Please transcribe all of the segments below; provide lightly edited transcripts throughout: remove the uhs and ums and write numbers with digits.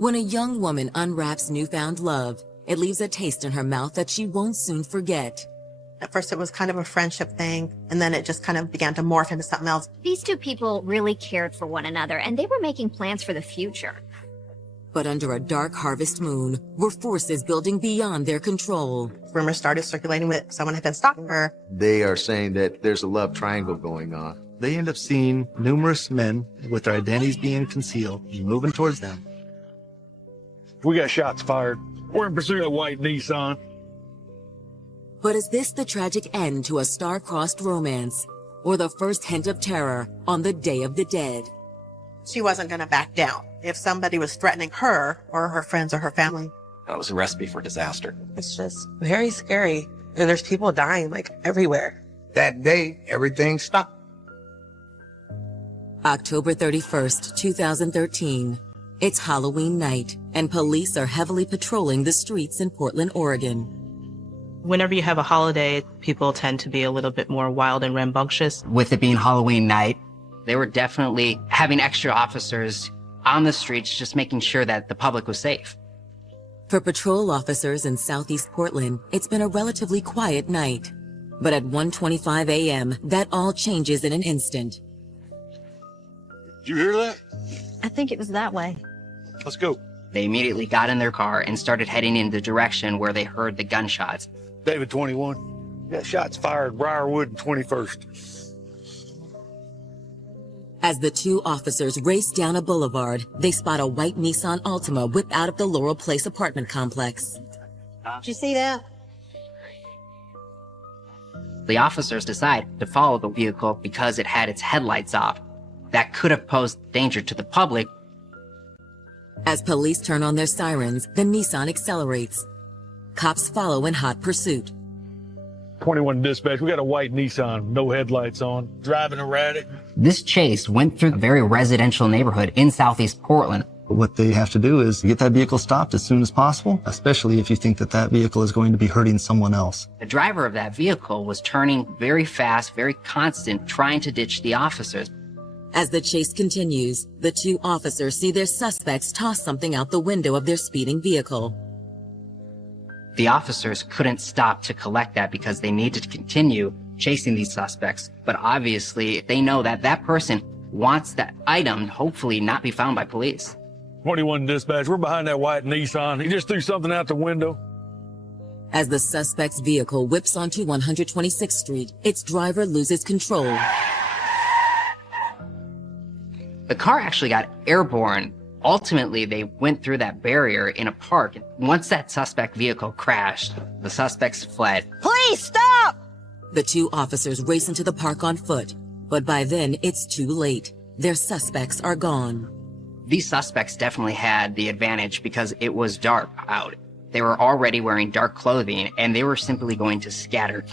When a young woman unwraps newfound love, it leaves a taste in her mouth that she won't soon forget. At first, it was kind of a friendship thing, and then it just kind of began to morph into something else. These two people really cared for one another, and they were making plans for the future. But under a dark harvest moon were forces building beyond their control. Rumors started circulating that someone had been stalking her. They are saying that there's a love triangle going on. They end up seeing numerous men with their identities being concealed, moving towards them. We got shots fired. We're in pursuit of a white Nissan. But is this the tragic end to a star-crossed romance, or the first hint of terror on the Day of the Dead? She wasn't going to back down. If somebody was threatening her or her friends or her family. It was a recipe for disaster. It's just very scary. And there's people dying like everywhere. That day, everything stopped. October 31st, 2013. It's Halloween night, and police are heavily patrolling the streets in Portland, Oregon. Whenever you have a holiday, people tend to be a little bit more wild and rambunctious. With it being Halloween night, they were definitely having extra officers on the streets, just making sure that the public was safe. For patrol officers in Southeast Portland, it's been a relatively quiet night. But at 1:25 a.m., that all changes in an instant. Did you hear that? I think it was that way. Let's go. They immediately got in their car and started heading in the direction where they heard the gunshots. David 21. Got shots fired, Briarwood and 21st. As the two officers race down a boulevard, they spot a white Nissan Altima whip out of the Laurel Place apartment complex. Did you see that? The officers decide to follow the vehicle because it had its headlights off. That could have posed danger to the public. As police turn on their sirens, the Nissan accelerates. Cops follow in hot pursuit. 21 dispatch, we got a white Nissan, no headlights on, driving erratic. This chase went through a very residential neighborhood in Southeast Portland. What they have to do is get that vehicle stopped as soon as possible, especially if you think that that vehicle is going to be hurting someone else. The driver of that vehicle was turning very fast, very constant, trying to ditch the officers. As the chase continues, the two officers see their suspects toss something out the window of their speeding vehicle. The officers couldn't stop to collect that because they needed to continue chasing these suspects. But obviously, they know that that person wants that item hopefully not be found by police. 21 dispatch, we're behind that white Nissan. He just threw something out the window. As the suspect's vehicle whips onto 126th Street, its driver loses control. The car actually got airborne. Ultimately, they went through that barrier in a park. Once that suspect vehicle crashed, the suspects fled. Please stop! The two officers race into the park on foot, but by then it's too late. Their suspects are gone. These suspects definitely had the advantage because it was dark out. They were already wearing dark clothing, and they were simply going to scatter.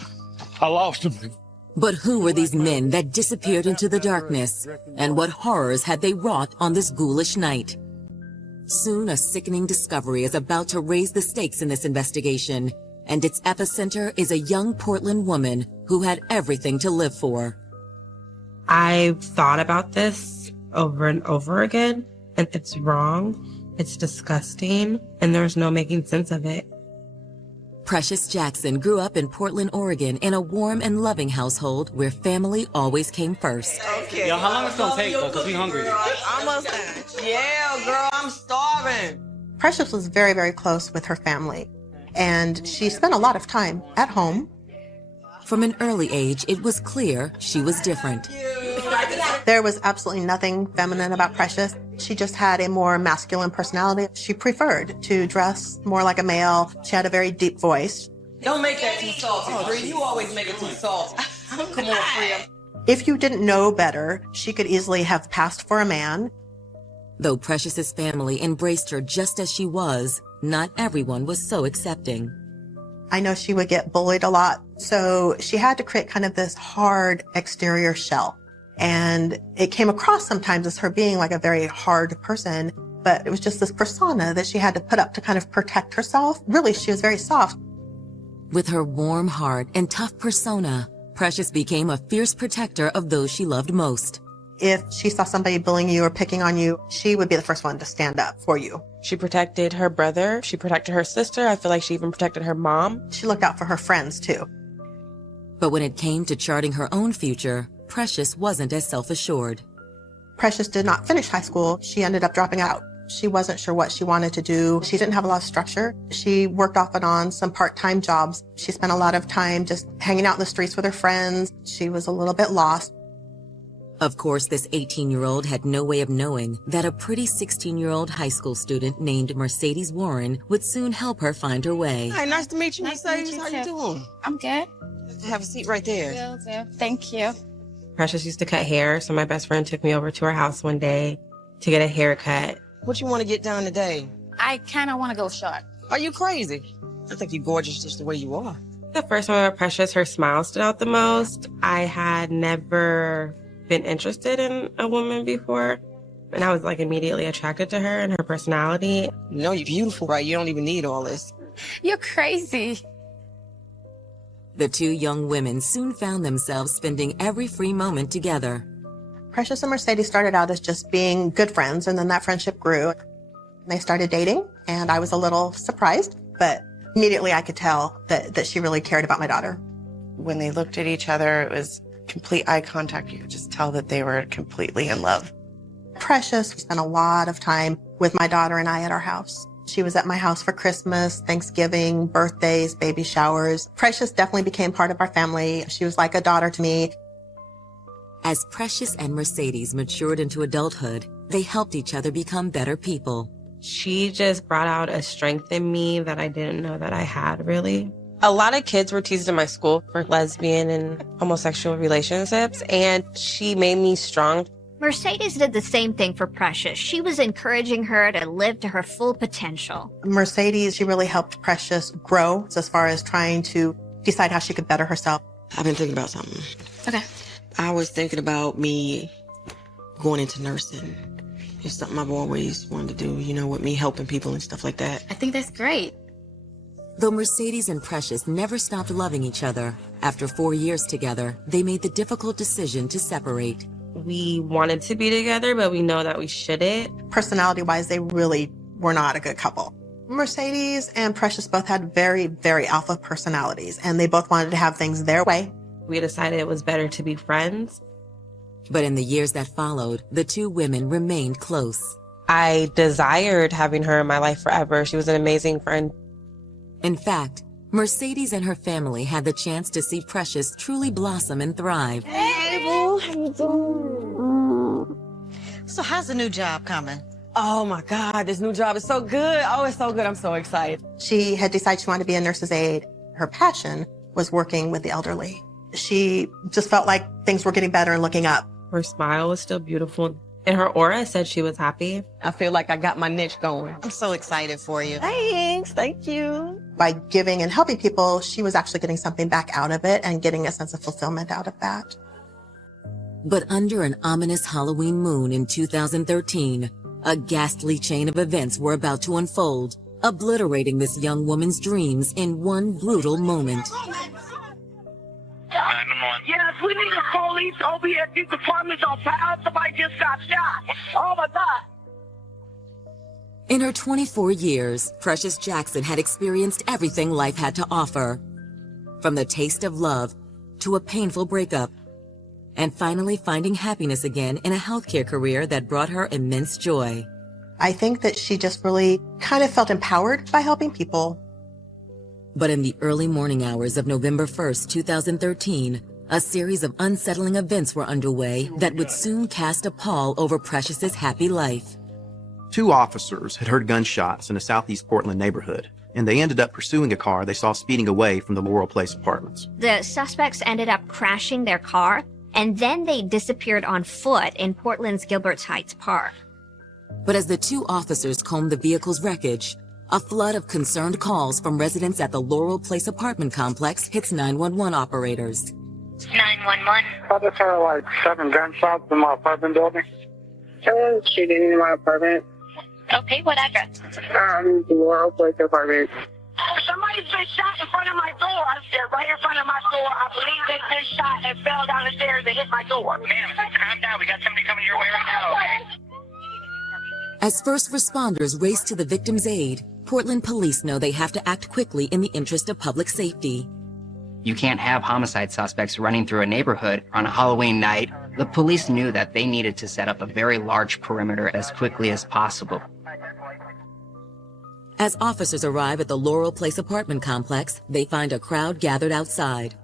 I lost him. But who were these men that disappeared into the darkness? And what horrors had they wrought on this ghoulish night? Soon a sickening discovery is about to raise the stakes in this investigation, and its epicenter is a young Portland woman who had everything to live for. I've thought about this over and over again, and it's wrong, it's disgusting, and there's no making sense of it. Precious Jackson grew up in Portland, Oregon in a warm and loving household where family always came first. Okay. Yo, how long it's gonna take though, cause we hungry. Girl, almost done. Yeah, girl, I'm starving. Precious was very, very close with her family, and she spent a lot of time at home. From an early age, it was clear she was different. There was absolutely nothing feminine about Precious. She just had a more masculine personality. She preferred to dress more like a male. She had a very deep voice. Don't make that too salty, Bree. You always make it too salty. Come on, Freya. If you didn't know better, she could easily have passed for a man. Though Precious's family embraced her just as she was, not everyone was so accepting. I know she would get bullied a lot, so she had to create kind of this hard exterior shell. And it came across sometimes as her being like a very hard person, but it was just this persona that she had to put up to kind of protect herself. Really, she was very soft. With her warm heart and tough persona, Precious became a fierce protector of those she loved most. If she saw somebody bullying you or picking on you, she would be the first one to stand up for you. She protected her brother. She protected her sister. I feel like she even protected her mom. She looked out for her friends too. But when it came to charting her own future, Precious wasn't as self-assured. Precious did not finish high school. She ended up dropping out. She wasn't sure what she wanted to do. She didn't have a lot of structure. She worked off and on some part-time jobs. She spent a lot of time just hanging out in the streets with her friends. She was a little bit lost. Of course, this 18-year-old had no way of knowing that a pretty 16-year-old high school student named Mercedes Warren would soon help her find her way. Hi, nice to meet you, Mercedes. How you doing? I'm good. Have a seat right there. Thank you. Precious used to cut hair, so my best friend took me over to her house one day to get a haircut. What you want to get done today? I kind of want to go short. Are you crazy? I think you're gorgeous just the way you are. The first time I met Precious, her smile stood out the most. I had never been interested in a woman before, and I was like immediately attracted to her and her personality. You know you're beautiful, right? You don't even need all this. You're crazy. The two young women soon found themselves spending every free moment together. Precious and Mercedes started out as just being good friends, and then that friendship grew. They started dating, and I was a little surprised, but immediately I could tell that she really cared about my daughter. When they looked at each other, it was complete eye contact. You could just tell that they were completely in love. Precious spent a lot of time with my daughter and I at our house. She was at my house for Christmas, Thanksgiving, birthdays, baby showers. Precious definitely became part of our family. She was like a daughter to me. As Precious and Mercedes matured into adulthood, they helped each other become better people. She just brought out a strength in me that I didn't know that I had, really. A lot of kids were teased in my school for lesbian and homosexual relationships, and she made me strong. Mercedes did the same thing for Precious. She was encouraging her to live to her full potential. Mercedes, she really helped Precious grow as far as trying to decide how she could better herself. I've been thinking about something. Okay. I was thinking about me going into nursing. It's something I've always wanted to do, you know, with me helping people and stuff like that. I think that's great. Though Mercedes and Precious never stopped loving each other, after 4 years together, they made the difficult decision to separate. We wanted to be together, but we know that we shouldn't. Personality-wise, they really were not a good couple. Mercedes and Precious both had very, very alpha personalities, and they both wanted to have things their way. We decided it was better to be friends. But in the years that followed, the two women remained close. I desired having her in my life forever. She was an amazing friend. In fact, Mercedes and her family had the chance to see Precious truly blossom and thrive. Hey, boo, how you doing? So how's the new job coming? Oh my God, this new job is so good. Oh, it's so good. I'm so excited. She had decided she wanted to be a nurse's aide. Her passion was working with the elderly. She just felt like things were getting better and looking up. Her smile was still beautiful, and her aura said she was happy. I feel like I got my niche going. I'm so excited for you. Thanks. Thank you. By giving and helping people, she was actually getting something back out of it and getting a sense of fulfillment out of that. But under an ominous Halloween moon in 2013, a ghastly chain of events were about to unfold, obliterating this young woman's dreams in one brutal moment. Yes, we need the police over here at these departments on fire. Somebody just got shot. Oh my God. In her 24 years, Precious Jackson had experienced everything life had to offer. From the taste of love to a painful breakup, and finally finding happiness again in a healthcare career that brought her immense joy. I think that she just really kind of felt empowered by helping people. But in the early morning hours of November 1st, 2013, a series of unsettling events were underway that would soon cast a pall over Precious's happy life. 2 officers had heard gunshots in a southeast Portland neighborhood, and they ended up pursuing a car they saw speeding away from the Laurel Place apartments. The suspects ended up crashing their car, and then they disappeared on foot in Portland's Gilbert's Heights Park. But as the 2 officers combed the vehicle's wreckage, a flood of concerned calls from residents at the Laurel Place apartment complex hits 911 operators. 911. I just heard like 7 gunshots in my apartment building. Someone's shooting in my apartment. Okay, what address? Laurel Place apartment. Somebody's been shot in front of my door. I said right in front of my door. I believe they've been shot and fell down the stairs and hit my door. Ma'am, calm down. We got somebody coming your way right now, okay? As first responders race to the victim's aid, Portland police know they have to act quickly in the interest of public safety. You can't have homicide suspects running through a neighborhood on a Halloween night. The police knew that they needed to set up a very large perimeter as quickly as possible. As officers arrive at the Laurel Place apartment complex, they find a crowd gathered outside.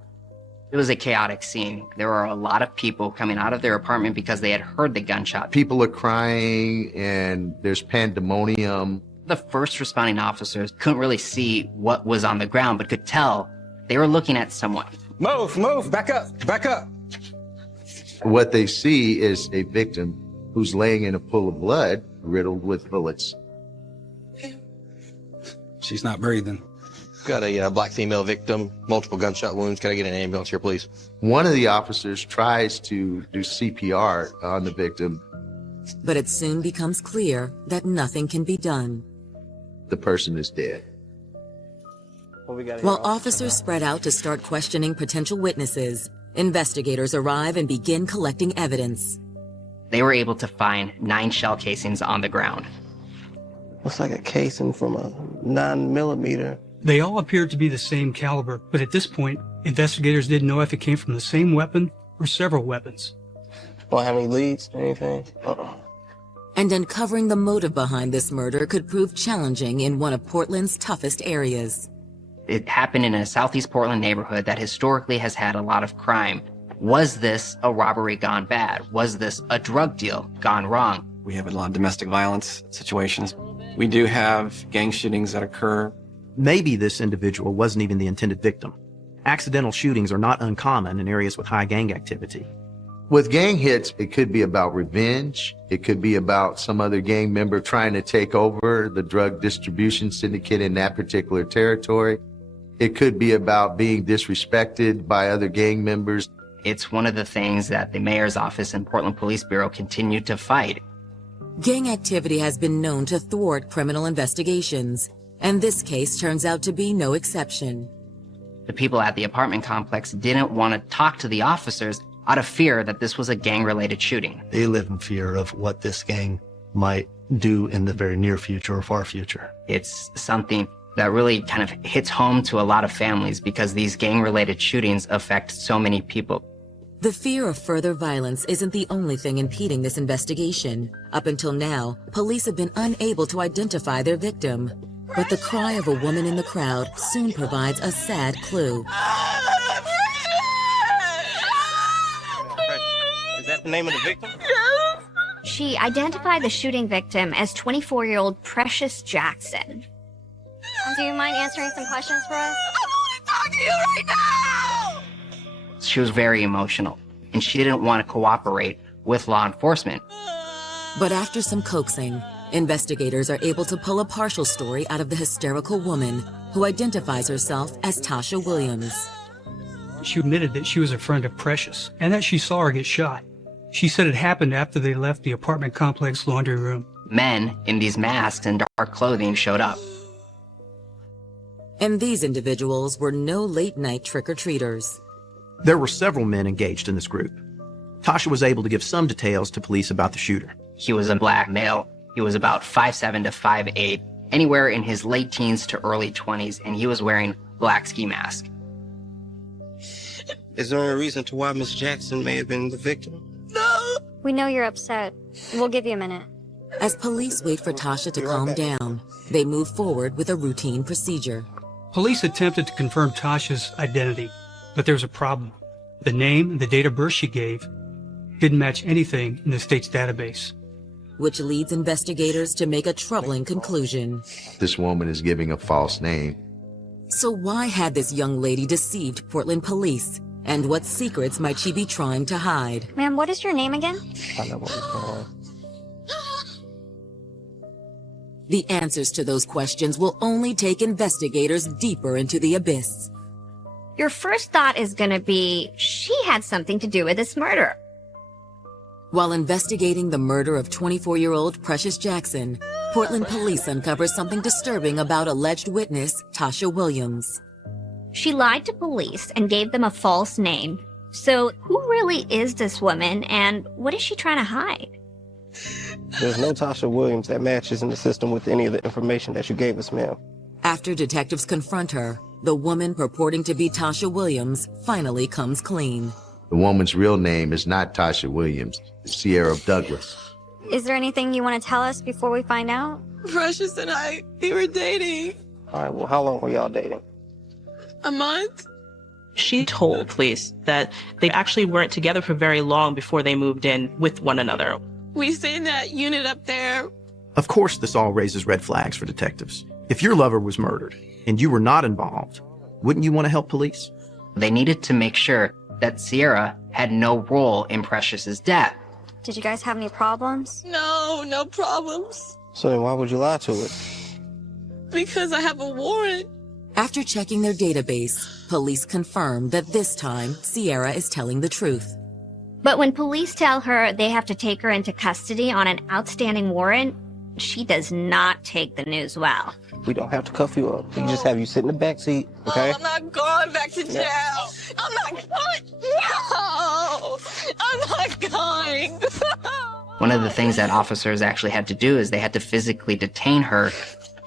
It was a chaotic scene. There were a lot of people coming out of their apartment because they had heard the gunshot. People are crying and there's pandemonium. The first responding officers couldn't really see what was on the ground, but could tell they were looking at someone. Move, back up. What they see is a victim who's laying in a pool of blood, riddled with bullets. She's not breathing. Got a black female victim, multiple gunshot wounds. Can I get an ambulance here, please? One of the officers tries to do CPR on the victim. But it soon becomes clear that nothing can be done. The person is dead. While officers spread out to start questioning potential witnesses, investigators arrive and begin collecting evidence. They were able to find 9 shell casings on the ground. Looks like a casing from a 9mm. They all appeared to be the same caliber, but at this point, investigators didn't know if it came from the same weapon or several weapons. Don't have any leads, anything? And uncovering the motive behind this murder could prove challenging in one of Portland's toughest areas. It happened in a Southeast Portland neighborhood that historically has had a lot of crime. Was this a robbery gone bad? Was this a drug deal gone wrong? We have a lot of domestic violence situations. We do have gang shootings that occur. Maybe this individual wasn't even the intended victim. Accidental shootings are not uncommon in areas with high gang activity. With gang hits, it could be about revenge. It could be about some other gang member trying to take over the drug distribution syndicate in that particular territory. It could be about being disrespected by other gang members. It's one of the things that the mayor's office and Portland Police Bureau continue to fight. Gang activity has been known to thwart criminal investigations, and this case turns out to be no exception. The people at the apartment complex didn't want to talk to the officers out of fear that this was a gang-related shooting. They live in fear of what this gang might do in the very near future or far future. It's something that really kind of hits home to a lot of families because these gang-related shootings affect so many people. The fear of further violence isn't the only thing impeding this investigation. Up until now, police have been unable to identify their victim. But the cry of a woman in the crowd soon provides a sad clue. Is that the name of the victim? She identified the shooting victim as 24-year-old Precious Jackson. Do you mind answering some questions for us? I want to talk to you right now! She was very emotional, and she didn't want to cooperate with law enforcement. But after some coaxing, investigators are able to pull a partial story out of the hysterical woman who identifies herself as Tasha Williams. She admitted that she was a friend of Precious and that she saw her get shot. She said it happened after they left the apartment complex laundry room. Men in these masks and dark clothing showed up. And these individuals were no late-night trick-or-treaters. There were several men engaged in this group. Tasha was able to give some details to police about the shooter. He was a black male. He was about 5'7" to 5'8", anywhere in his late teens to early 20s, and he was wearing black ski mask. Is there any reason to why Miss Jackson may have been the victim? No! We know you're upset. We'll give you a minute. As police wait for Tasha to calm down, they move forward with a routine procedure. Police attempted to confirm Tasha's identity, but there was a problem. The name and the date of birth she gave didn't match anything in the state's database. Which leads investigators to make a troubling conclusion. This woman is giving a false name. So why had this young lady deceived Portland police? And what secrets might she be trying to hide? Ma'am, what is your name again? The answers to those questions will only take investigators deeper into the abyss. Your first thought is going to be, she had something to do with this murder. While investigating the murder of 24-year-old Precious Jackson, Portland police uncover something disturbing about alleged witness Tasha Williams. She lied to police and gave them a false name. So who really is this woman and what is she trying to hide? There's no Tasha Williams that matches in the system with any of the information that you gave us, ma'am. After detectives confront her, the woman purporting to be Tasha Williams finally comes clean. The woman's real name is not Tasha Williams, it's Sierra Douglas. Is there anything you want to tell us before we find out? Precious and we were dating. All right, well, how long were y'all dating? A month? She told police that they actually weren't together for very long before they moved in with one another. We stayed in that unit up there. Of course, this all raises red flags for detectives. If your lover was murdered and you were not involved, wouldn't you want to help police? They needed to make sure that Sierra had no role in Precious's death. Did you guys have any problems? No problems. So then why would you lie to it? Because I have a warrant. After checking their database, police confirm that this time Sierra is telling the truth. But when police tell her they have to take her into custody on an outstanding warrant, she does not take the news well. We don't have to cuff you up. We can just have you sit in the back seat, okay? Oh, I'm not going back to jail. No. I'm not going. No, I'm not going. One of the things that officers actually had to do is they had to physically detain her.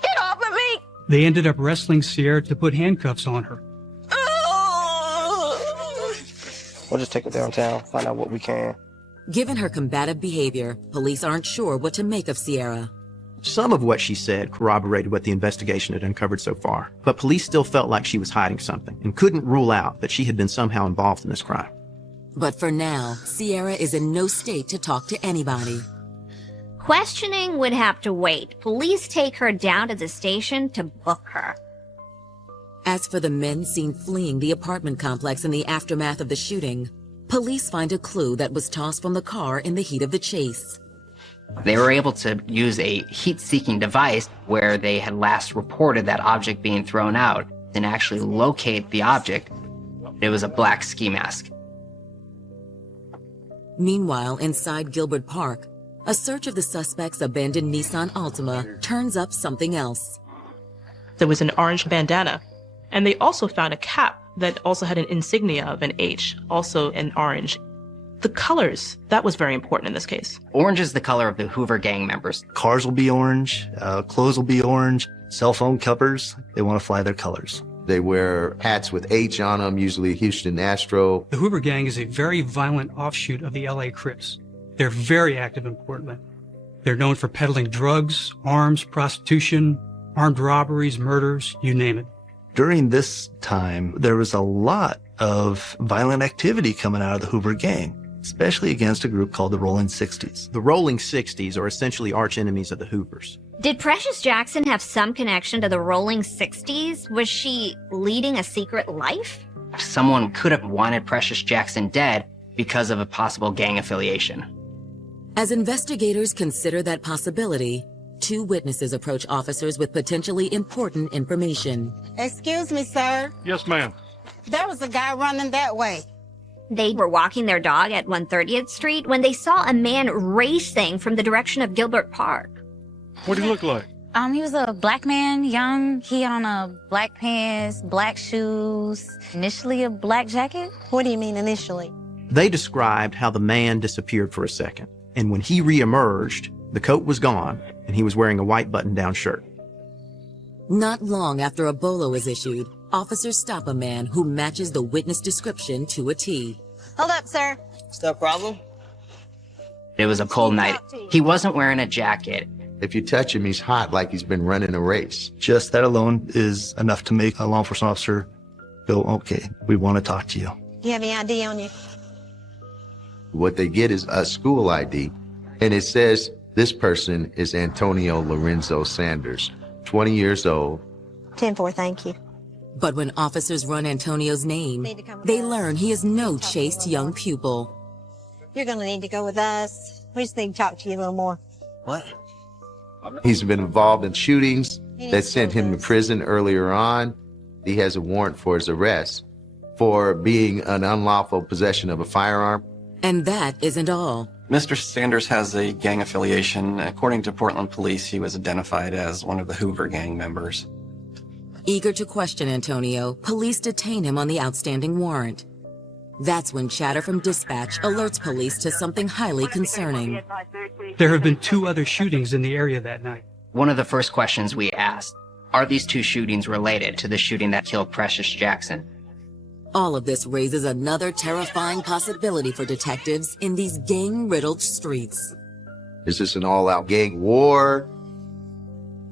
Get off of me! They ended up wrestling Sierra to put handcuffs on her. We'll just take her downtown, find out what we can. Given her combative behavior, police aren't sure what to make of Sierra. Some of what she said corroborated what the investigation had uncovered so far, but police still felt like she was hiding something and couldn't rule out that she had been somehow involved in this crime. But for now, Sierra is in no state to talk to anybody. Questioning would have to wait. Police take her down to the station to book her. As for the men seen fleeing the apartment complex in the aftermath of the shooting, police find a clue that was tossed from the car in the heat of the chase. They were able to use a heat-seeking device where they had last reported that object being thrown out and actually locate the object. It was a black ski mask. Meanwhile, inside Gilbert Park, a search of the suspect's abandoned Nissan Altima turns up something else. There was an orange bandana, and they also found a cap that also had an insignia of an H, also in orange. The colors, that was very important in this case. Orange is the color of the Hoover gang members. Cars will be orange, clothes will be orange, cell phone covers, they want to fly their colors. They wear hats with H on them, usually Houston Astro. The Hoover Gang is a very violent offshoot of the LA Crips. They're very active in Portland. They're known for peddling drugs, arms, prostitution, armed robberies, murders, you name it. During this time, there was a lot of violent activity coming out of the Hoover Gang, especially against a group called the Rolling 60s. The Rolling 60s are essentially arch enemies of the Hoovers. Did Precious Jackson have some connection to the Rolling 60s? Was she leading a secret life? Someone could have wanted Precious Jackson dead because of a possible gang affiliation. As investigators consider that possibility, two witnesses approach officers with potentially important information. Excuse me, sir. Yes, ma'am. There was a guy running that way. They were walking their dog at 130th Street when they saw a man racing from the direction of Gilbert Park. What did he look like? He was a black man, young. He had on a black pants, black shoes, initially a black jacket. What do you mean initially? They described how the man disappeared for a second, and when he reemerged, the coat was gone, and he was wearing a white button-down shirt. Not long after a bolo is issued, officers stop a man who matches the witness description to a T. Hold up, sir. Is that a problem? It was a cold night. He wasn't wearing a jacket. If you touch him, he's hot like he's been running a race. Just that alone is enough to make a law enforcement officer go, okay, we want to talk to you. Do you have any ID on you? What they get is a school ID, and it says this person is Antonio Lorenzo Sanders, 20 years old. 10-4, thank you. But when officers run Antonio's name, they learn he is no chaste young pupil. You're going to need to go with us. We just need to talk to you a little more. What? He's been involved in shootings that sent him to prison earlier on. He has a warrant for his arrest for being an unlawful possession of a firearm. And that isn't all. Mr. Sanders has a gang affiliation. According to Portland police, he was identified as one of the Hoover gang members. Eager to question Antonio, police detain him on the outstanding warrant. That's when chatter from dispatch alerts police to something highly concerning. There have been 2 other shootings in the area that night. One of the first questions we asked, are these 2 shootings related to the shooting that killed Precious Jackson? All of this raises another terrifying possibility for detectives in these gang-riddled streets. Is this an all-out gang war?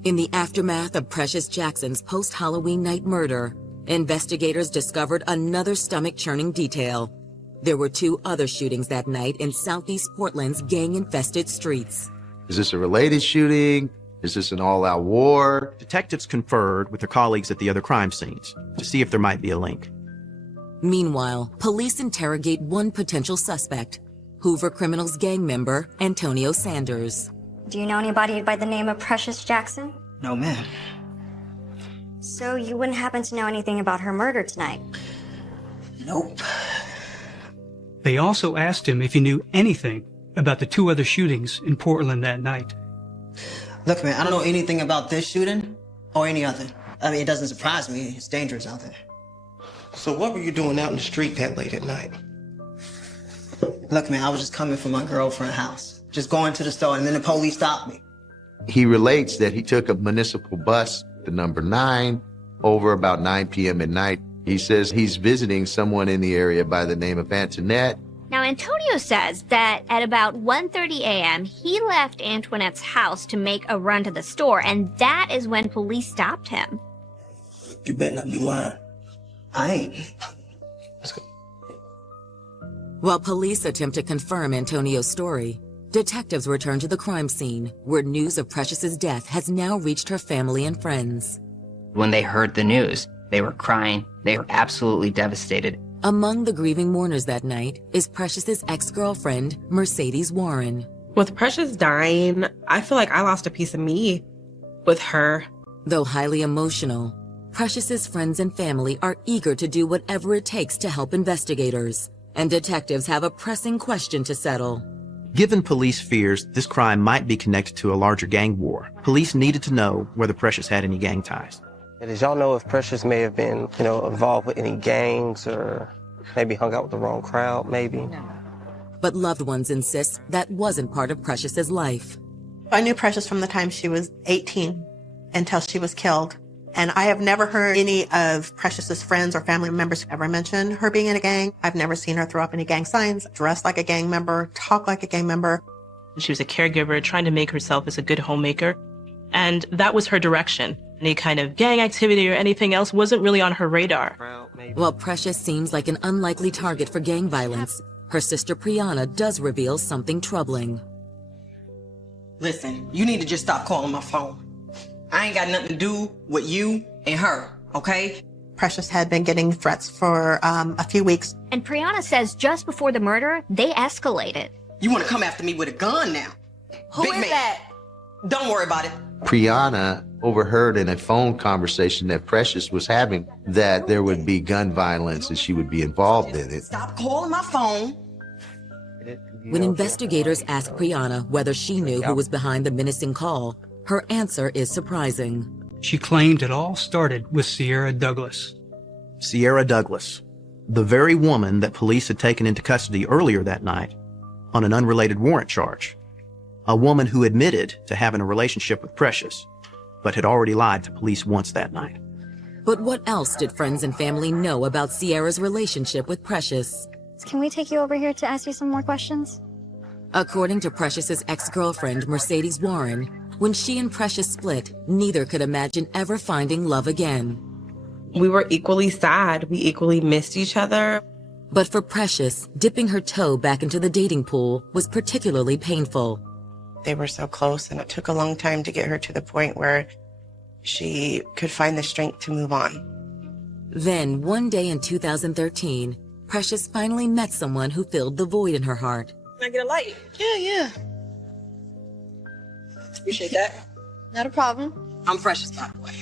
In the aftermath of Precious Jackson's post-Halloween night murder, investigators discovered another stomach-churning detail. There were 2 other shootings that night in Southeast Portland's gang-infested streets. Is this a related shooting? Is this an all-out war? Detectives conferred with their colleagues at the other crime scenes to see if there might be a link. Meanwhile, police interrogate one potential suspect, Hoover Criminals gang member Antonio Sanders. Do you know anybody by the name of Precious Jackson? No, ma'am. So you wouldn't happen to know anything about her murder tonight? Nope. They also asked him if he knew anything about the 2 other shootings in Portland that night. Look, man, I don't know anything about this shooting or any other. I mean, it doesn't surprise me. It's dangerous out there. So what were you doing out in the street that late at night? Look, man, I was just coming from my girlfriend's house. Just going to the store, and then the police stopped me. He relates that he took a municipal bus, the number 9, over about 9 p.m. at night. He says he's visiting someone in the area by the name of Antoinette. Now, Antonio says that at about 1:30 a.m., he left Antoinette's house to make a run to the store, and that is when police stopped him. You better not be lying. I ain't. Let's go. While police attempt to confirm Antonio's story, detectives return to the crime scene, where news of Precious's death has now reached her family and friends. When they heard the news, they were crying. They were absolutely devastated. Among the grieving mourners that night is Precious's ex-girlfriend, Mercedes Warren. With Precious dying, I feel like I lost a piece of me with her. Though highly emotional, Precious's friends and family are eager to do whatever it takes to help investigators, and detectives have a pressing question to settle. Given police fears this crime might be connected to a larger gang war, police needed to know whether Precious had any gang ties. Did y'all know if Precious may have been, involved with any gangs or maybe hung out with the wrong crowd, maybe? No. But loved ones insist that wasn't part of Precious's life. I knew Precious from the time she was 18 until she was killed. And I have never heard any of Precious's friends or family members ever mention her being in a gang. I've never seen her throw up any gang signs, dress like a gang member, talk like a gang member. She was a caregiver trying to make herself as a good homemaker. And that was her direction. Any kind of gang activity or anything else wasn't really on her radar. While Precious seems like an unlikely target for gang violence, her sister Priyana does reveal something troubling. Listen, you need to just stop calling my phone. I ain't got nothing to do with you and her, okay? Precious had been getting threats for a few weeks. And Priyana says just before the murder, they escalated. You want to come after me with a gun now? Who is that? Don't worry about it. Priyana overheard in a phone conversation that Precious was having that there would be gun violence and she would be involved in it. Stop calling my phone. When investigators ask Priyana whether she knew who was behind the menacing call, her answer is surprising. She claimed it all started with Sierra Douglas. Sierra Douglas, the very woman that police had taken into custody earlier that night on an unrelated warrant charge. A woman who admitted to having a relationship with Precious, but had already lied to police once that night. But what else did friends and family know about Sierra's relationship with Precious? Can we take you over here to ask you some more questions? According to Precious's ex-girlfriend, Mercedes Warren, when she and Precious split, neither could imagine ever finding love again. We were equally sad. We equally missed each other. But for Precious, dipping her toe back into the dating pool was particularly painful. They were so close, and it took a long time to get her to the point where she could find the strength to move on. Then, one day in 2013, Precious finally met someone who filled the void in her heart. Can I get a light? Yeah. Appreciate that. Not a problem. I'm Precious, by the way.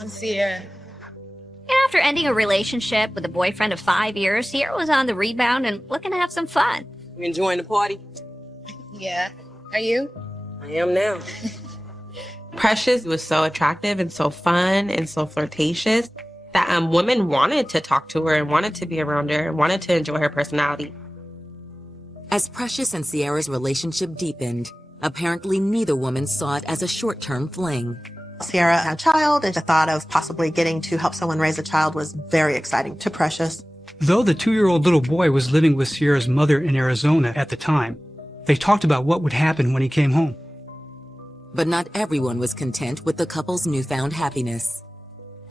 I'm Sierra. And after ending a relationship with a boyfriend of 5 years, Sierra was on the rebound and looking to have some fun. You enjoying the party? Yeah. Are you? I am now. Precious was so attractive and so fun and so flirtatious. that women wanted to talk to her and wanted to be around her and wanted to enjoy her personality. As Precious and Sierra's relationship deepened, apparently neither woman saw it as a short-term fling. Sierra had a child, and the thought of possibly getting to help someone raise a child was very exciting to Precious. Though the 2-year-old little boy was living with Sierra's mother in Arizona at the time, they talked about what would happen when he came home. But not everyone was content with the couple's newfound happiness.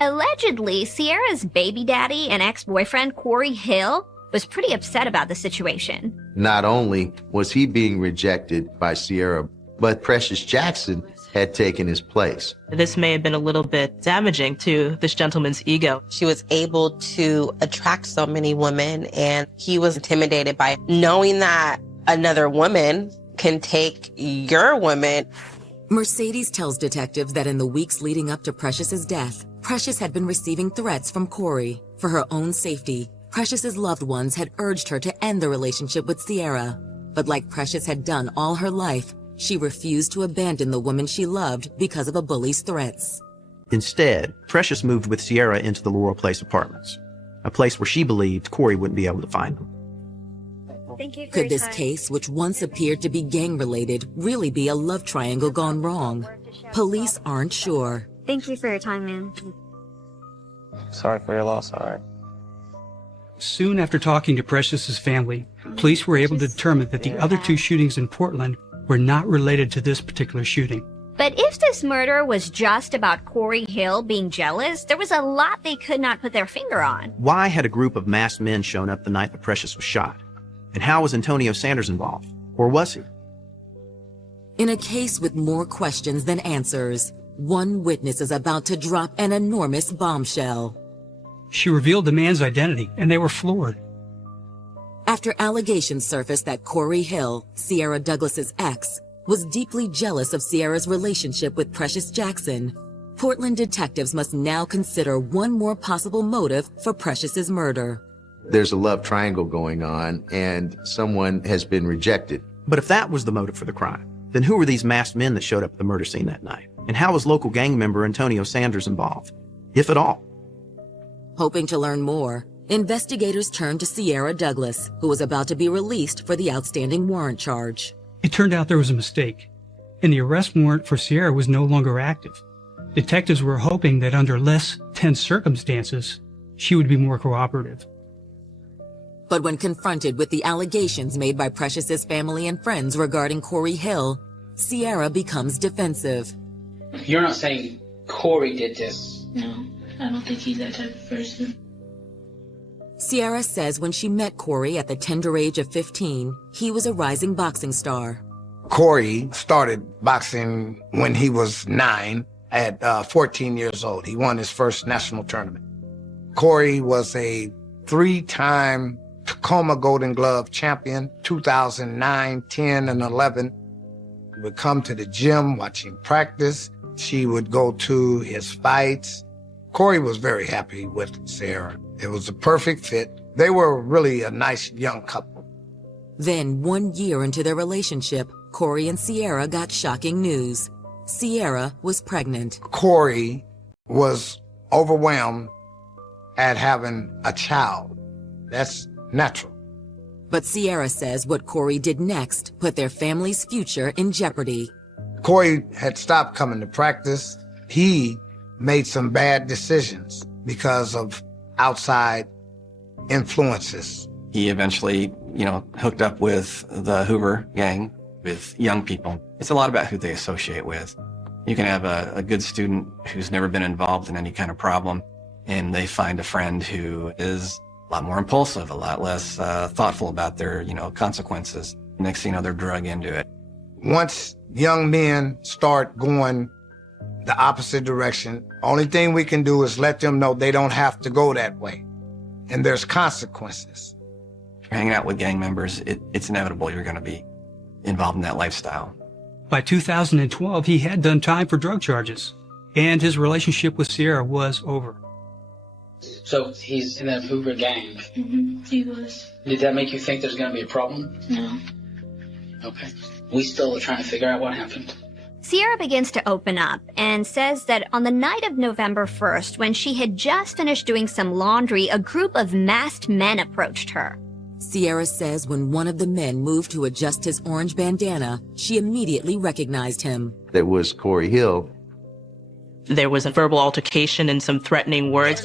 Allegedly, Sierra's baby daddy and ex-boyfriend, Corey Hill, was pretty upset about the situation. Not only was he being rejected by Sierra, but Precious Jackson had taken his place. This may have been a little bit damaging to this gentleman's ego. She was able to attract so many women, and he was intimidated by knowing that another woman can take your woman. Mercedes tells detectives that in the weeks leading up to Precious's death, Precious had been receiving threats from Corey. For her own safety, Precious's loved ones had urged her to end the relationship with Sierra. But like Precious had done all her life, she refused to abandon the woman she loved because of a bully's threats. Instead, Precious moved with Sierra into the Laurel Place apartments, a place where she believed Corey wouldn't be able to find them. Thank you for Could your this time. case, which once appeared to be gang-related, really be a love triangle gone wrong? Police aren't sure. Thank you for your time, man. Sorry for your loss, all right. Soon after talking to Precious's family, police were able to determine that the other 2 shootings in Portland were not related to this particular shooting. But if this murder was just about Corey Hill being jealous, there was a lot they could not put their finger on. Why had a group of masked men shown up the night that Precious was shot? And how was Antonio Sanders involved? Or was he? In a case with more questions than answers, one witness is about to drop an enormous bombshell. She revealed the man's identity, and they were floored. After allegations surfaced that Corey Hill, Sierra Douglas's ex, was deeply jealous of Sierra's relationship with Precious Jackson, Portland detectives must now consider one more possible motive for Precious's murder. There's a love triangle going on, and someone has been rejected. But if that was the motive for the crime, then who were these masked men that showed up at the murder scene that night? And how was local gang member Antonio Sanders involved, if at all? Hoping to learn more, investigators turned to Sierra Douglas, who was about to be released for the outstanding warrant charge. It turned out there was a mistake, and the arrest warrant for Sierra was no longer active. Detectives were hoping that under less tense circumstances, she would be more cooperative. But when confronted with the allegations made by Precious's family and friends regarding Corey Hill, Sierra becomes defensive. You're not saying Corey did this? No, I don't think he's that type of person. Sierra says when she met Corey at the tender age of 15, he was a rising boxing star. Corey started boxing when he was 9 at 14 years old. He won his first national tournament. Corey was a 3-time Tacoma Golden Glove champion, 2009, 10, and 11. He would come to the gym, watch him practice. She would go to his fights. Corey was very happy with Sierra. It was a perfect fit. They were really a nice young couple. Then, 1 year into their relationship, Corey and Sierra got shocking news. Sierra was pregnant. Corey was overwhelmed at having a child. That's natural. But Sierra says what Corey did next put their family's future in jeopardy. Corey had stopped coming to practice. He made some bad decisions because of outside influences. He eventually, hooked up with the Hoover gang, with young people. It's a lot about who they associate with. You can have a good student who's never been involved in any kind of problem, and they find a friend who is a lot more impulsive, a lot less thoughtful about their, consequences. Next thing you know, they're drug into it. Once young men start going the opposite direction, only thing we can do is let them know they don't have to go that way. And there's consequences. If you're hanging out with gang members, it's inevitable you're going to be involved in that lifestyle. By 2012, he had done time for drug charges, and his relationship with Sierra was over. So he's in that Hoover gang. Mm-hmm, he was. Did that make you think there's going to be a problem? No. Okay. We still are trying to figure out what happened. Sierra begins to open up and says that on the night of November 1st, when she had just finished doing some laundry, a group of masked men approached her. Sierra says when one of the men moved to adjust his orange bandana, she immediately recognized him. That was Corey Hill. There was a verbal altercation and some threatening words.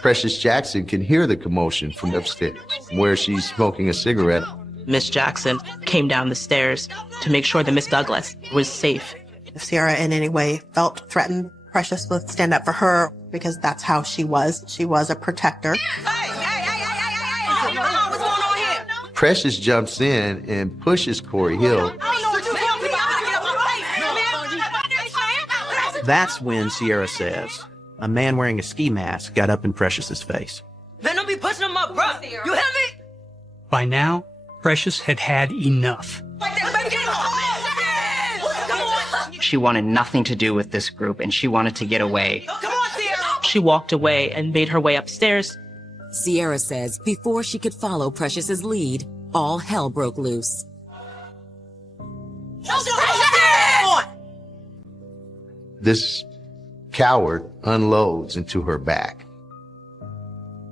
Precious Jackson can hear the commotion from upstairs, where she's smoking a cigarette. Miss Jackson came down the stairs to make sure that Miss Douglas was safe. If Sierra in any way felt threatened, Precious would stand up for her because that's how she was. She was a protector. Precious jumps in and pushes Corey Hill. That's when Sierra says a man wearing a ski mask got up in Precious's face. Man, don't be pushing him up, bro. You hear me? By now, Precious had had enough. She wanted nothing to do with this group, and she wanted to get away. She walked away and made her way upstairs. Sierra says before she could follow Precious's lead, all hell broke loose. This coward unloads into her back.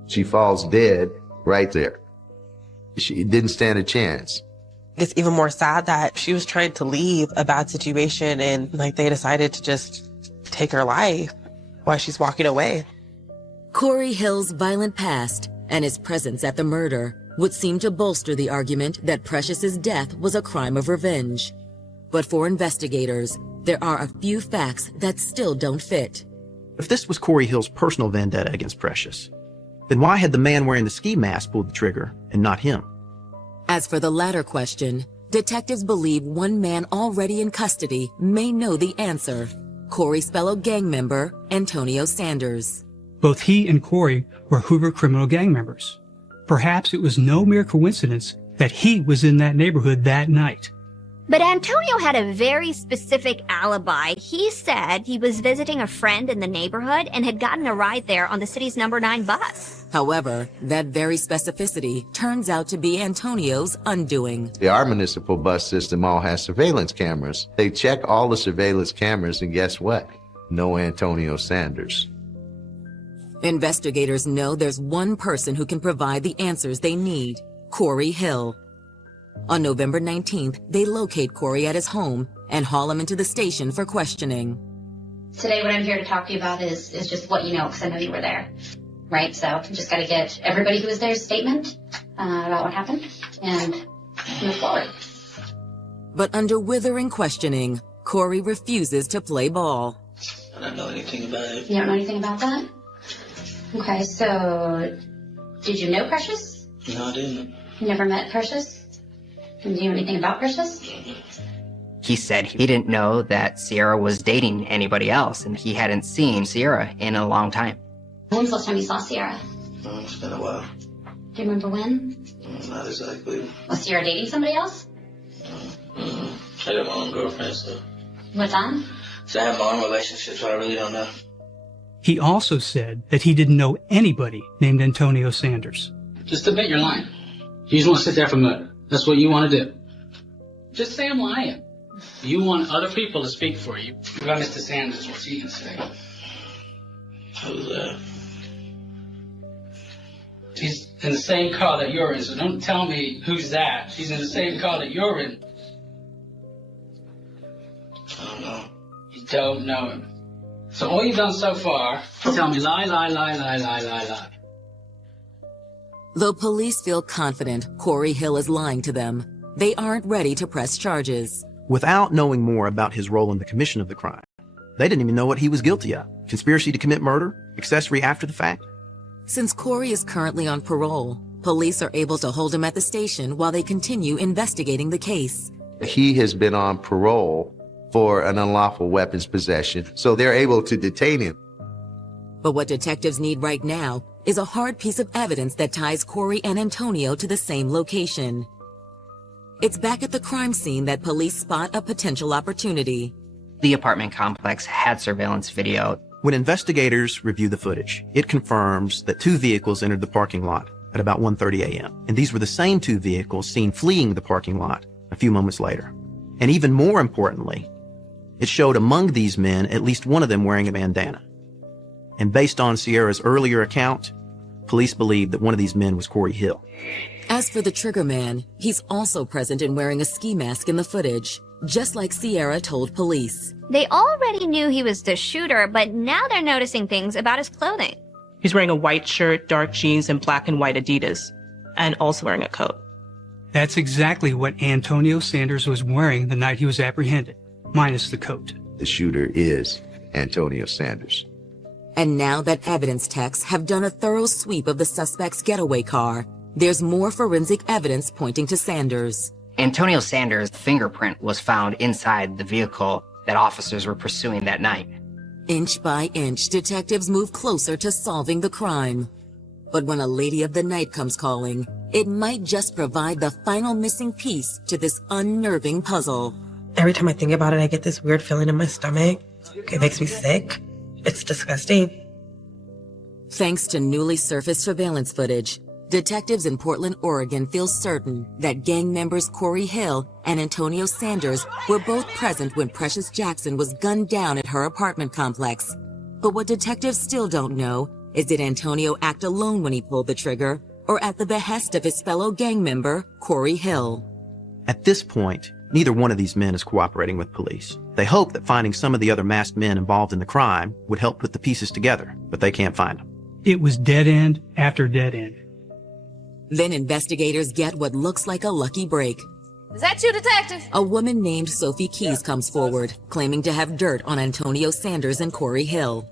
She falls dead right there. She didn't stand a chance. It's even more sad that she was trying to leave a bad situation and they decided to just take her life while she's walking away. Corey Hill's violent past and his presence at the murder would seem to bolster the argument that Precious's death was a crime of revenge. But for investigators, there are a few facts that still don't fit. If this was Corey Hill's personal vendetta against Precious, then why had the man wearing the ski mask pulled the trigger and not him? As for the latter question, detectives believe one man already in custody may know the answer. Corey's fellow gang member, Antonio Sanders. Both he and Corey were Hoover criminal gang members. Perhaps it was no mere coincidence that he was in that neighborhood that night. But Antonio had a very specific alibi. He said he was visiting a friend in the neighborhood and had gotten a ride there on the city's number 9 bus. However, that very specificity turns out to be Antonio's undoing. Our municipal bus system all has surveillance cameras. They check all the surveillance cameras, and guess what? No Antonio Sanders. Investigators know there's one person who can provide the answers they need, Corey Hill. On November 19th, they locate Corey at his home and haul him into the station for questioning. Today what I'm here to talk to you about is just what you know, because I know you were there, right? So I'm just got to get everybody who was there's statement about what happened and move forward. But under withering questioning, Corey refuses to play ball. I don't know anything about it. You don't know anything about that? Okay, so did you know Precious? No, I didn't. You never met Precious? Do you know anything about Precious? He said he didn't know that Sierra was dating anybody else, and he hadn't seen Sierra in a long time. When was the last time you saw Sierra? It's been a while. Do you remember when? Not exactly. Was Sierra dating somebody else? I got my own girlfriend, so. What's on? So I have my own relationship, so I really don't know. He also said that he didn't know anybody named Antonio Sanders. Just admit you're lying. You just want to sit there for murder. That's what you want to do. Just say I'm lying. You want other people to speak for you. What about Mr. Sanders? What's he gonna say? Who's that? He's in the same car that you're in, so don't tell me who's that. He's in the same car that you're in. I don't know. You don't know him. So all you've done so far is tell me lie, lie, lie, lie, lie, lie, lie. Though police feel confident Corey Hill is lying to them, they aren't ready to press charges. Without knowing more about his role in the commission of the crime, they didn't even know what he was guilty of. Conspiracy to commit murder, accessory after the fact. Since Corey is currently on parole, police are able to hold him at the station while they continue investigating the case. He has been on parole for an unlawful weapons possession, so they're able to detain him. But what detectives need right now is a hard piece of evidence that ties Corey and Antonio to the same location. It's back at the crime scene that police spot a potential opportunity. The apartment complex had surveillance video. When investigators review the footage, it confirms that 2 vehicles entered the parking lot at about 1:30 a.m. And these were the same 2 vehicles seen fleeing the parking lot a few moments later. And even more importantly, it showed among these men at least one of them wearing a bandana. And based on Sierra's earlier account, police believe that one of these men was Corey Hill. As for the trigger man, he's also present and wearing a ski mask in the footage, just like Sierra told police. They already knew he was the shooter, but now they're noticing things about his clothing. He's wearing a white shirt, dark jeans, and black and white Adidas, and also wearing a coat. That's exactly what Antonio Sanders was wearing the night he was apprehended, minus the coat. The shooter is Antonio Sanders. And now that evidence techs have done a thorough sweep of the suspect's getaway car, there's more forensic evidence pointing to Sanders. Antonio Sanders' fingerprint was found inside the vehicle that officers were pursuing that night. Inch by inch, detectives move closer to solving the crime. But when a lady of the night comes calling, it might just provide the final missing piece to this unnerving puzzle. Every time I think about it, I get this weird feeling in my stomach. It makes me sick. It's disgusting. Thanks to newly surfaced surveillance footage, detectives in Portland, Oregon feel certain that gang members Corey Hill and Antonio Sanders were both present when Precious Jackson was gunned down at her apartment complex. But what detectives still don't know is, did Antonio act alone when he pulled the trigger, or at the behest of his fellow gang member, Corey Hill? At this point, neither one of these men is cooperating with police. They hope that finding some of the other masked men involved in the crime would help put the pieces together, but they can't find them. It was dead end after dead end. Then investigators get what looks like a lucky break. Is that you, detective? A woman named Sophie Keys comes forward, claiming to have dirt on Antonio Sanders and Corey Hill.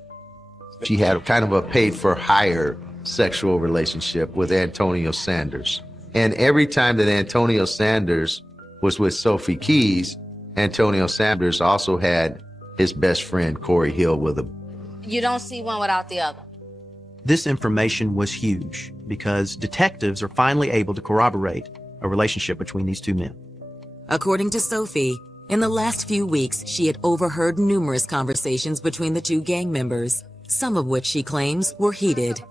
She had kind of a paid-for-hire sexual relationship with Antonio Sanders. And every time that Antonio Sanders was with Sophie Keys, Antonio Sanders also had his best friend, Corey Hill, with him. You don't see one without the other. This information was huge because detectives are finally able to corroborate a relationship between these two men. According to Sophie, in the last few weeks, she had overheard numerous conversations between the two gang members, some of which she claims were heated.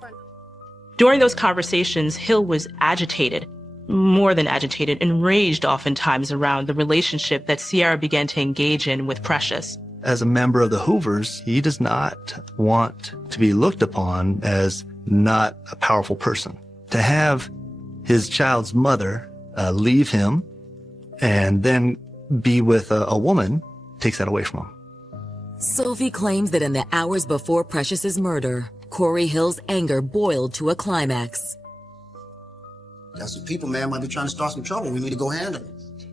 During those conversations, Hill was agitated, more than agitated, enraged oftentimes around the relationship that Sierra began to engage in with Precious. As a member of the Hoovers, he does not want to be looked upon as not a powerful person. To have his child's mother leave him and then be with a woman takes that away from him. Sophie claims that in the hours before Precious's murder, Corey Hill's anger boiled to a climax. Got some people, man, might be trying to start some trouble. We need to go handle it.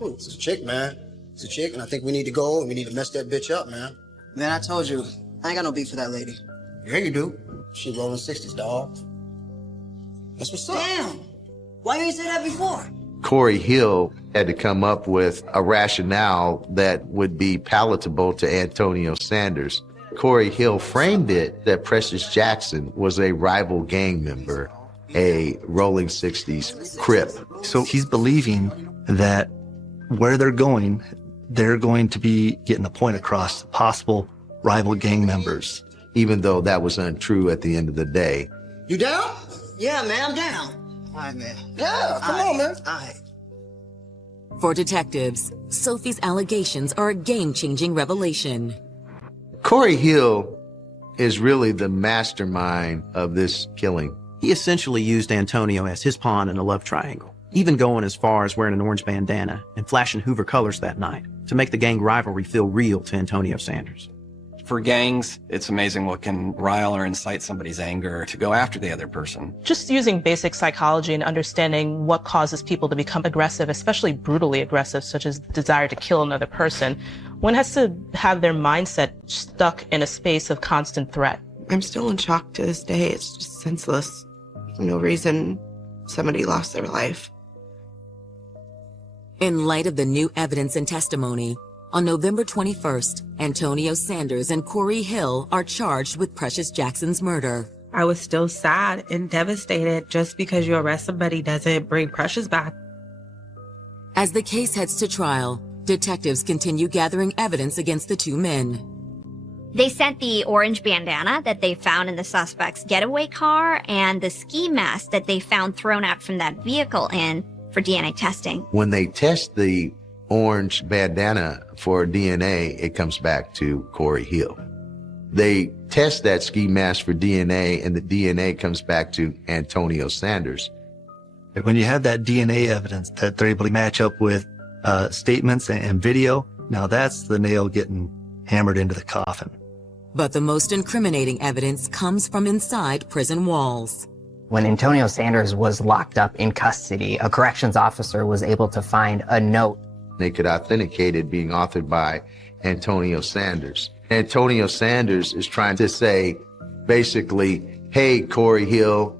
It's a chick, man. It's a chick, and I think we need to go and we need to mess that bitch up, man. Man, I told you, I ain't got no beef for that lady. Yeah, you do. She rolling 60s, dog. That's what's up. Damn! Why you ain't say that before? Corey Hill had to come up with a rationale that would be palatable to Antonio Sanders. Corey Hill framed it that Precious Jackson was a rival gang member, a rolling 60s Crip. So he's believing that where they're going to be getting a point across to possible rival gang members. Even though that was untrue at the end of the day. You down? Yeah, man, I'm down. All right, man. Yeah, come on, man. All right. For detectives, Sophie's allegations are a game-changing revelation. Corey Hill is really the mastermind of this killing. He essentially used Antonio as his pawn in a love triangle, even going as far as wearing an orange bandana and flashing Hoover colors that night to make the gang rivalry feel real to Antonio Sanders. For gangs, it's amazing what can rile or incite somebody's anger to go after the other person. Just using basic psychology and understanding what causes people to become aggressive, especially brutally aggressive, such as the desire to kill another person, one has to have their mindset stuck in a space of constant threat. I'm still in shock to this day. It's just senseless. For no reason somebody lost their life. In light of the new evidence and testimony, on November 21st, Antonio Sanders and Corey Hill are charged with Precious Jackson's murder. I was still sad and devastated. Just because you arrest somebody doesn't bring Precious back. As the case heads to trial, detectives continue gathering evidence against the two men. They sent the orange bandana that they found in the suspect's getaway car and the ski mask that they found thrown out from that vehicle in for DNA testing. When they test the orange bandana for DNA, it comes back to Corey Hill. They test that ski mask for DNA, and the DNA comes back to Antonio Sanders. When you have that DNA evidence that they're able to match up with statements and video, now that's the nail getting hammered into the coffin. But the most incriminating evidence comes from inside prison walls. When Antonio Sanders was locked up in custody, a corrections officer was able to find a note. They could authenticate it being authored by Antonio Sanders. Antonio Sanders is trying to say, basically, hey, Corey Hill,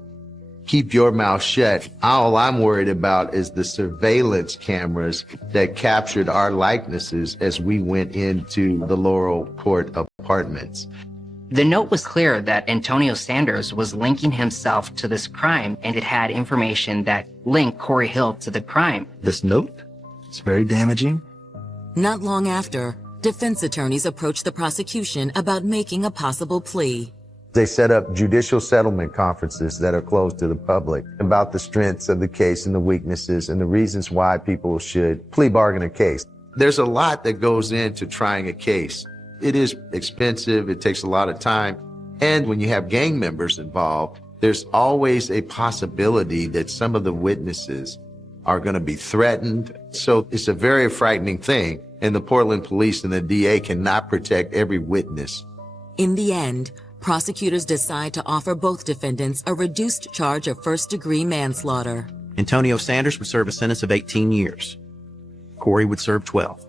keep your mouth shut. All I'm worried about is the surveillance cameras that captured our likenesses as we went into the Laurel Court apartments. The note was clear that Antonio Sanders was linking himself to this crime, and it had information that linked Corey Hill to the crime. This note is very damaging. Not long after, defense attorneys approached the prosecution about making a possible plea. They set up judicial settlement conferences that are closed to the public about the strengths of the case and the weaknesses and the reasons why people should plea bargain a case. There's a lot that goes into trying a case. It is expensive. It takes a lot of time. And when you have gang members involved, there's always a possibility that some of the witnesses are going to be threatened. So it's a very frightening thing. And the Portland police and the DA cannot protect every witness. In the end, prosecutors decide to offer both defendants a reduced charge of first-degree manslaughter. Antonio Sanders would serve a sentence of 18 years. Corey would serve 12.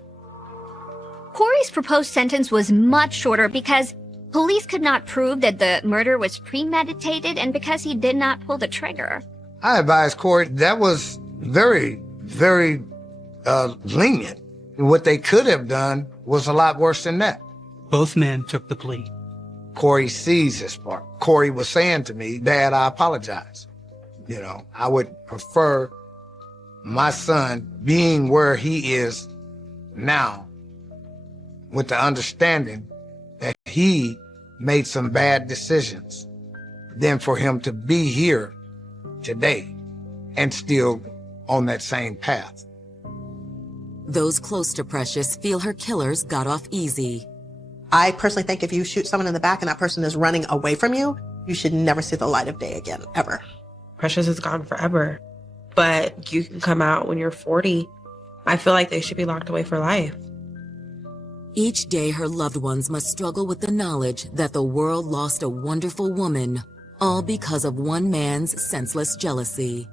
Corey's proposed sentence was much shorter because police could not prove that the murder was premeditated and because he did not pull the trigger. I advise Corey that was very, very lenient. What they could have done was a lot worse than that. Both men took the plea. Corey sees this part. Corey was saying to me, Dad, I apologize. You know, I would prefer my son being where he is now with the understanding that he made some bad decisions than for him to be here today and still on that same path. Those close to Precious feel her killers got off easy. I personally think if you shoot someone in the back and that person is running away from you, you should never see the light of day again, ever. Precious is gone forever, but you can come out when you're 40. I feel like they should be locked away for life. Each day her loved ones must struggle with the knowledge that the world lost a wonderful woman, all because of one man's senseless jealousy.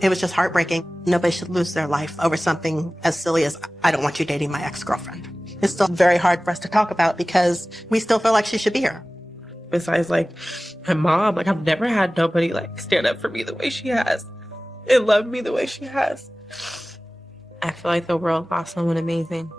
It was just heartbreaking. Nobody should lose their life over something as silly as, I don't want you dating my ex-girlfriend. It's still very hard for us to talk about because we still feel like she should be here. Besides, like, my mom, like, I've never had nobody, like, stand up for me the way she has and love me the way she has. I feel like the world lost someone amazing.